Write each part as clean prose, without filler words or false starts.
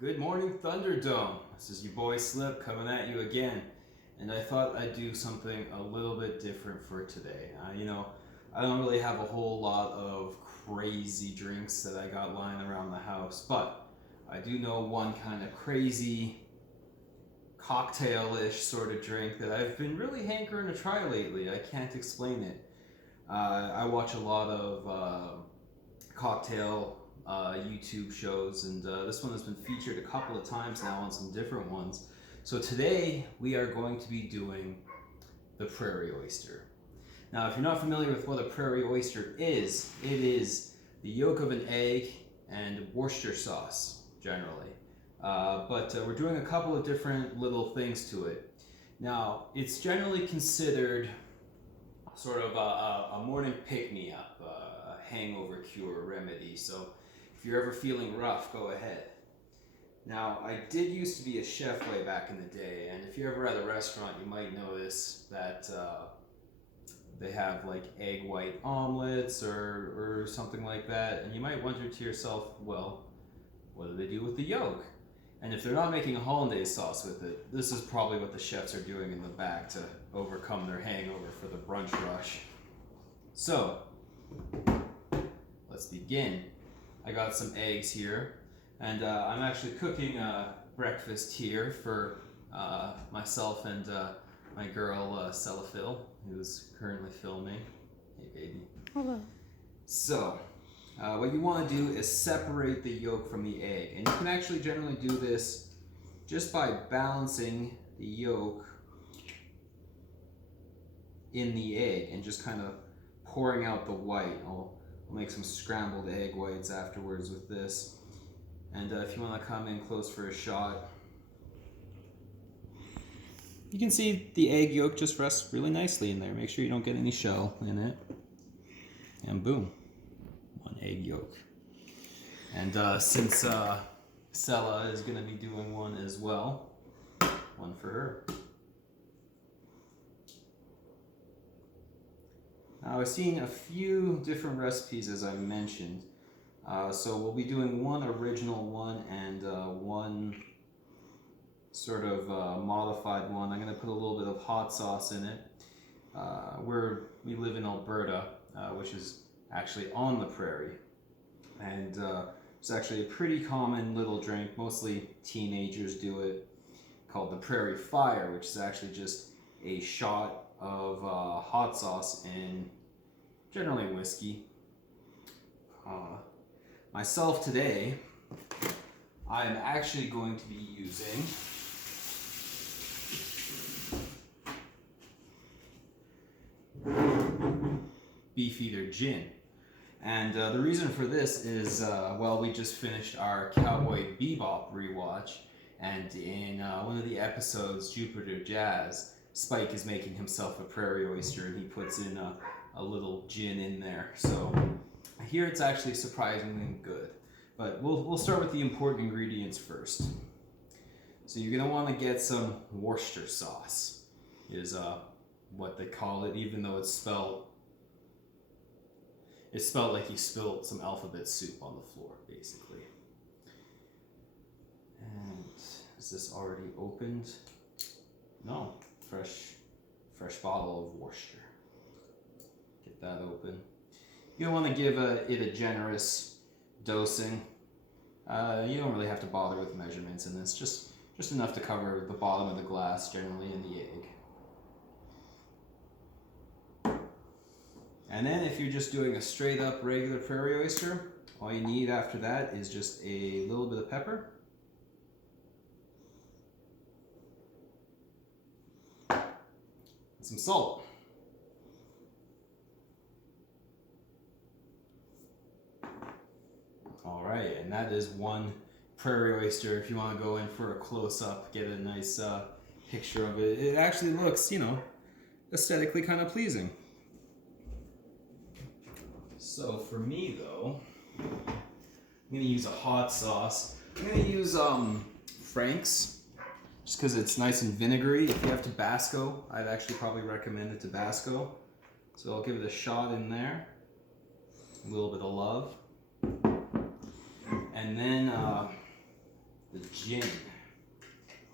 Good morning, Thunderdome. This is your boy Slip coming at you again. And I thought I'd do something a little bit different for today. I don't really have a whole lot of crazy drinks that I got lying around the house, but I do know one kind of crazy cocktail-ish sort of drink that I've been really hankering to try lately. I can't explain it. I watch a lot of cocktail YouTube shows, and this one has been featured a couple of times now on some different ones. So today we are going to be doing the Prairie Oyster. Now, if you're not familiar with what a Prairie Oyster is, it is the yolk of an egg and Worcester sauce, generally. But we're doing a couple of different little things to it. Now, it's generally considered sort of a morning pick-me-up, a hangover cure remedy. So if you're ever feeling rough, go ahead. Now, I did used to be a chef way back in the day, and if you're ever at a restaurant, you might notice that they have like egg white omelets or something like that, and you might wonder to yourself, well, what do they do with the yolk? And if they're not making a hollandaise sauce with it, this is probably what the chefs are doing in the back to overcome their hangover for the brunch rush. So, let's begin. I got some eggs here, and I'm actually cooking breakfast here for myself and my girl Selaphiel, who's currently filming. Hey, baby. Hello. So, what you want to do is separate the yolk from the egg, and you can actually generally do this just by balancing the yolk in the egg and just kind of pouring out the white. I'll make some scrambled egg whites afterwards with this. And if you want to come in close for a shot, you can see the egg yolk just rests really nicely in there. Make sure you don't get any shell in it. And boom, one egg yolk. And since Sella is going to be doing one as well, one for her. Now, I've seen a few different recipes, as I mentioned. So we'll be doing one original one and one sort of modified one. I'm going to put a little bit of hot sauce in it. We live in Alberta, which is actually on the prairie. And it's actually a pretty common little drink. Mostly teenagers do it, called the Prairie Fire, which is actually just a shot of hot sauce in generally whiskey. Myself today, I am actually going to be using Beefeater Gin. And the reason for this is, we just finished our Cowboy Bebop rewatch, and in one of the episodes, Jupiter Jazz, Spike is making himself a prairie oyster, and he puts in a little gin in there. So here it's actually surprisingly good. But we'll start with the important ingredients first. So you're gonna want to get some Worcester sauce, is what they call it, even though it's spelled like you spilled some alphabet soup on the floor, basically. And is this already opened? No. Fresh bottle of Worcester. Get that open. You don't want to give it a generous dosing. You don't really have to bother with measurements in this. Just enough to cover the bottom of the glass, generally, in the egg. And then if you're just doing a straight up regular prairie oyster, all you need after that is just a little bit of pepper. Some salt. All right, and that is one prairie oyster. If you want to go in for a close-up, get a nice picture of it. It actually looks, aesthetically kind of pleasing. So for me, though, I'm going to use a hot sauce. I'm going to use Frank's, just because it's nice and vinegary. If you have Tabasco, I'd actually probably recommend the Tabasco. So I'll give it a shot in there. A little bit of love. And then the gin.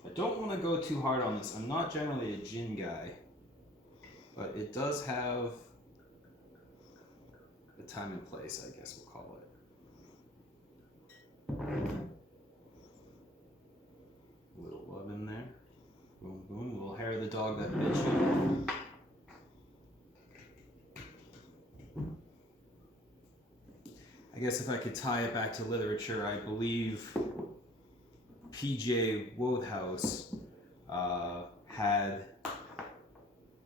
I don't want to go too hard on this. I'm not generally a gin guy, but it does have the time and place, I guess we'll call it. A little love in there. Boom, boom. A little hair of the dog that bit you. I guess if I could tie it back to literature, I believe P.J. Wodehouse had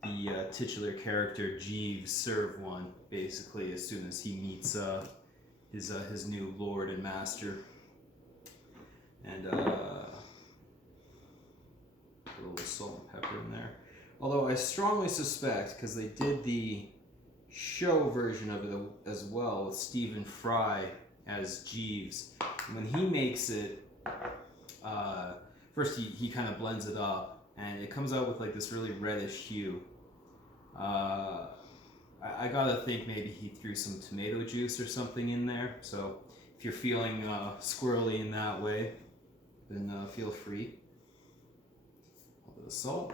the titular character Jeeves serve one, basically, as soon as he meets his new lord and master. And a little salt and pepper in there. Although I strongly suspect, because they did the show version of it as well with Stephen Fry as Jeeves. When he makes it, first he kind of blends it up and it comes out with like this really reddish hue. I gotta think maybe he threw some tomato juice or something in there, so if you're feeling squirrely in that way, then feel free. A little bit of salt,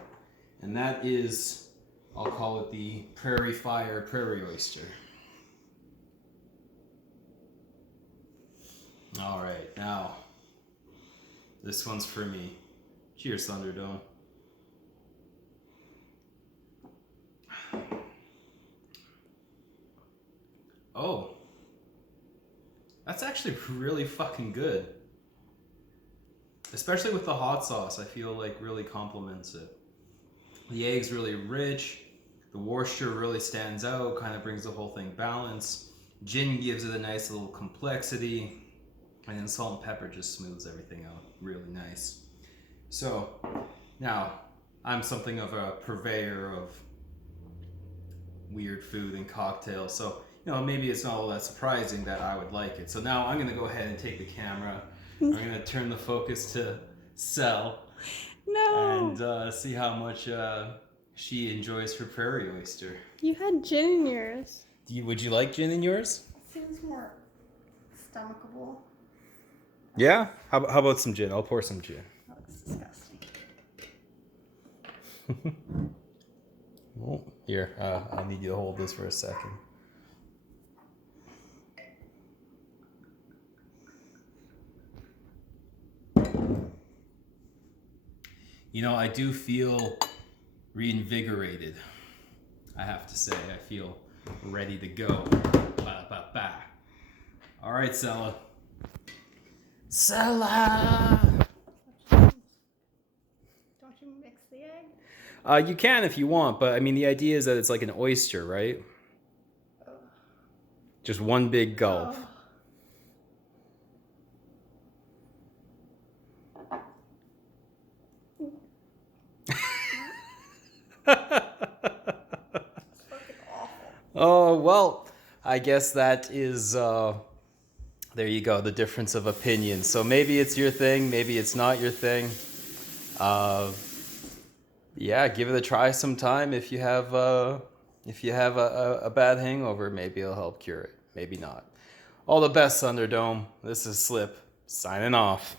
and that is, I'll call it the Prairie Fire Prairie Oyster. All right, now this one's for me. Cheers, Thunderdome. Oh, that's actually really fucking good. Especially with the hot sauce, I feel like really complements it. The egg's really rich. The Worcester really stands out, kind of brings the whole thing balanced. Gin gives it a nice little complexity. And then salt and pepper just smooths everything out really nice. So, now, I'm something of a purveyor of weird food and cocktails, so maybe it's not all that surprising that I would like it. So now I'm going to go ahead and take the camera. I'm going to turn the focus to Sel. No. And see how much she enjoys her prairie oyster. You had gin in yours. Would you like gin in yours? It seems more stomachable. Yeah? How about some gin? I'll pour some gin. That looks disgusting. Oh, here, I need you to hold this for a second. I do feel reinvigorated. I have to say, I feel ready to go. Ba, ba, ba. All right, Sela. Sela! Don't you mix the egg? You can if you want, but I mean, the idea is that it's like an oyster, right? Just one big gulp. Oh. Oh, well, I guess that is, there you go, the difference of opinion. So maybe it's your thing, maybe it's not your thing. Yeah, give it a try sometime. If you have a bad hangover, maybe it'll help cure it. Maybe not. All the best, Thunderdome. This is Slip, signing off.